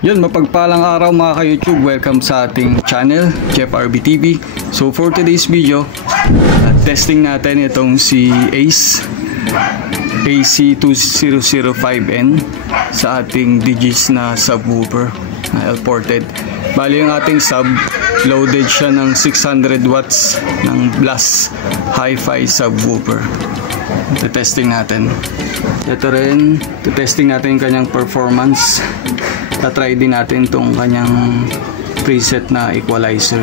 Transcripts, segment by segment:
Yun, mapagpalang araw mga ka-YouTube. Welcome sa ating channel, Jeff RB TV. So for today's video, testing natin itong si Ace AC2005N sa ating Digis na subwoofer na L-ported. Bali yung ating sub, loaded siya ng 600 watts ng Blast Hi-Fi subwoofer. Testing natin. Ito rin, testing natin yung kanyang performance. Tatry din natin itong kanyang preset na equalizer.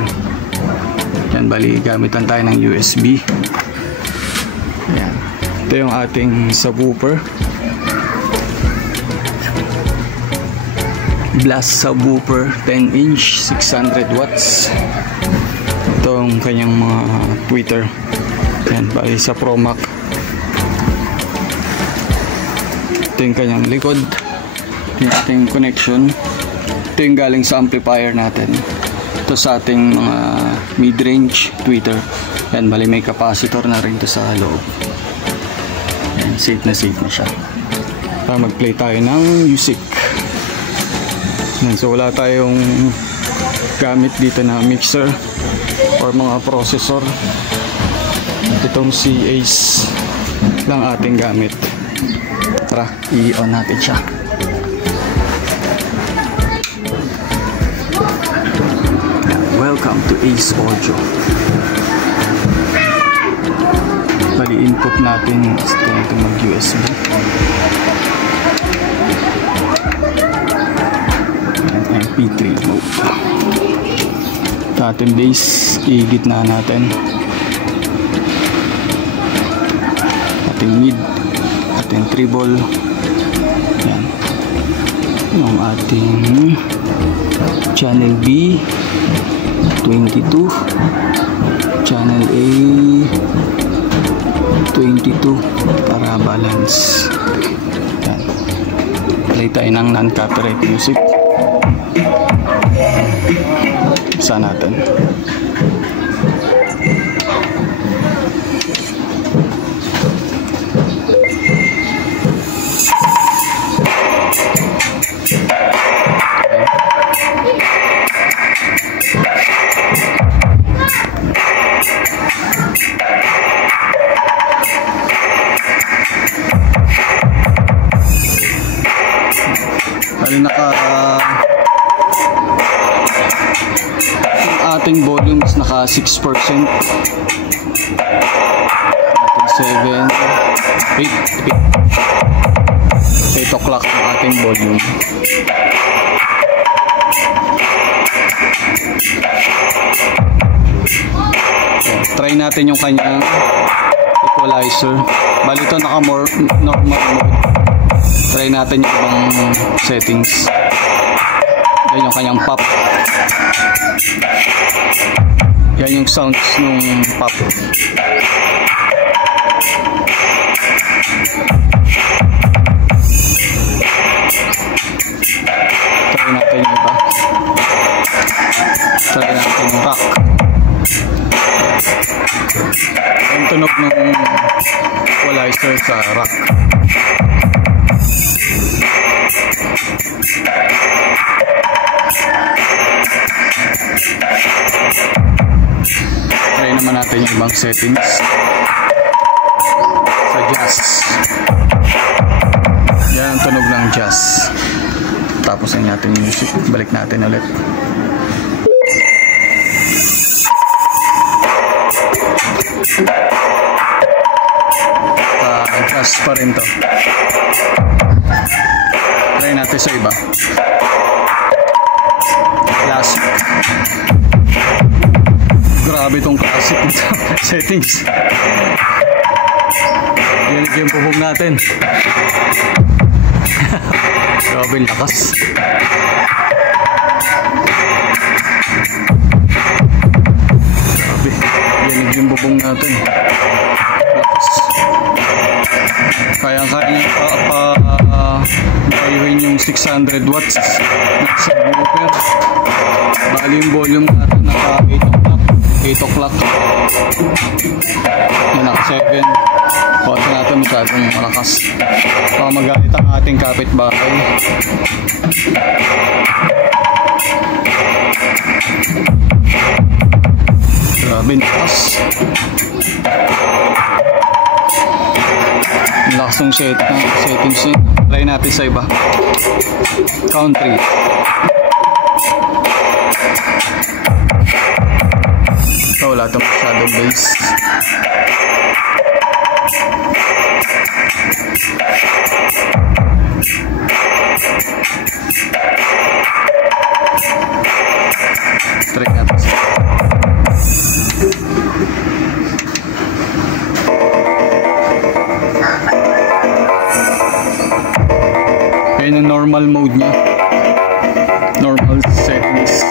Yan, bali gamitan tayo ng USB. Yan. Ito yung ating subwoofer. Blast subwoofer 10 inch 600 watts. Ito yung kanyang mga tweeter. Yan, bali sa ProMac. Ito yung kanyang likod. Yung ating connection. Ito yung galing sa amplifier natin. Ito sa ating mga mid-range tweeter. Yan, bali may capacitor na rin ito sa loob. Yan, safe na siya. Para mag-play tayo ng music. Yan, so wala tayong gamit dito na mixer or mga processor. Itong si Ace lang ating gamit. Tara, i-on natin siya. Welcome to Ace Audio. Bali input natin ito mag-USB. MP3 mode. Ating bass, i-gitna natin. Ating mid, ating treble. Yan. Yung ating channel B 22, channel A 22 para balance. Yan. Play tayo ng non-copyright music. Isa natin. Bali ating volume is naka 6%. Ating 7, 8 o'clock ang ating volume. Okay, try natin yung kanyang equalizer. Bali ito naka normal mode. Try natin yung ibang settings. Yan yung kanyang pop. Yan yung sounds nung pop. Try natin yung iba. Try natin yung rock. Yung tunog ng equalizer sa rock. Try naman natin yung ibang settings sa jazz. Yan ang tunog ng jazz. Tapos ang natin yung music. Balik natin ulit. Jazz pa rin to. Try natin sa iba. Classic. Grabe itong classic settings. Yan yung puhog natin. Grabe yung lakas. Grabe. Yan yung bubong natin. Lakas. Kaya-kaya ayuhin yung 600 watts na subwoofer. Bali yung volume natin naka 8 o'clock. Yan naka 7. Kasi natin masyadong malakas. Baka magalit ang ating kapitbahay. settings niya. Try natin sa iba. Count 3. So, wala itong masyadong bass. Try natin sa iba. Ayan ang normal mode niya. Normal settings.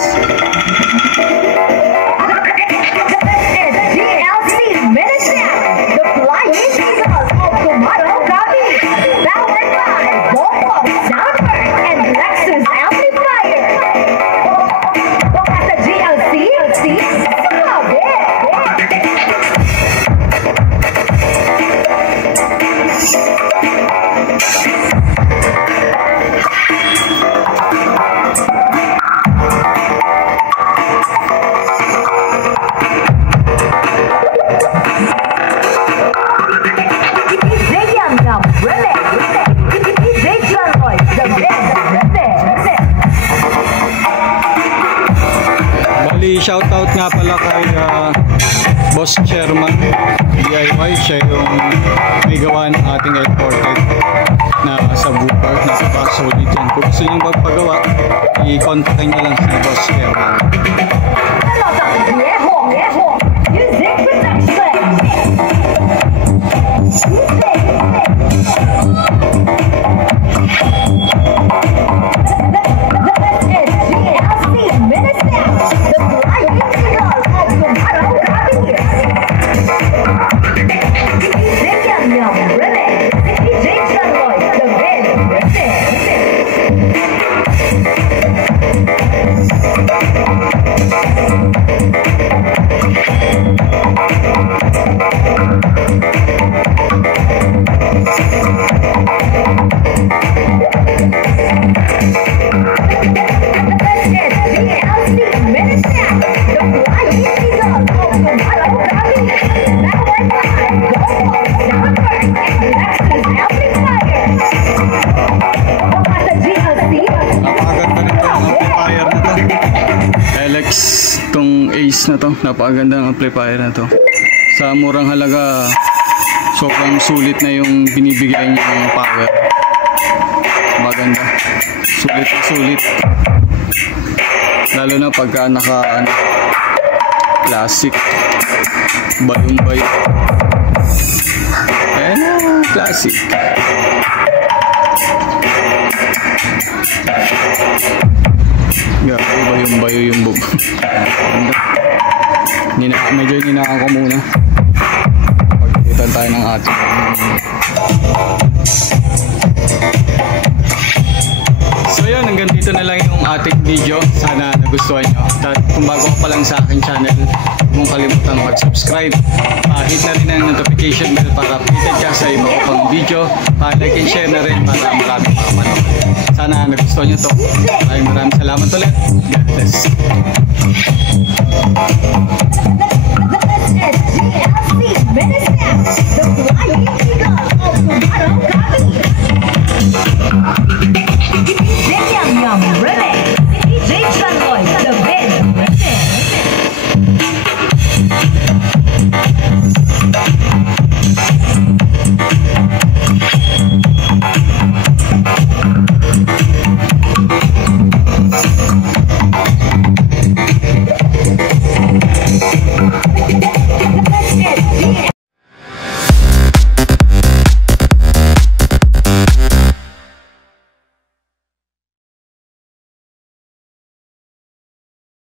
Shoutout nga pala kay Boss Chairman DIY. Siya yung may gawa ng ating imported na subwoofer na solid yan. Kung gusto nyo magpagawa, i-contact nyo lang si Boss Chairman. Na to, napakaganda ng amplifier na to. Sa murang halaga, sobrang sulit na yung binibigay niyang power. Maganda. Sulit na sulit. Lalo na pagka naka classic. Bayong-bay. Ayan na, classic. Grabe, bayong-bayo yung bug. Maganda. Medyo ninaka ko muna. Pagkitan tayo ng ating so yun, hanggang dito na lang yung ating video. Sana nagustuhan nyo. At kung bago ka pa lang sa aking channel, huwag mong kalimutan mag-subscribe. Hit na rin ang notification bell para updated ka sa iba ko pang video. Like and share na rin para maraming makamanood. Sana nagustuhan nyo to. Maraming salamat ulit. God bless.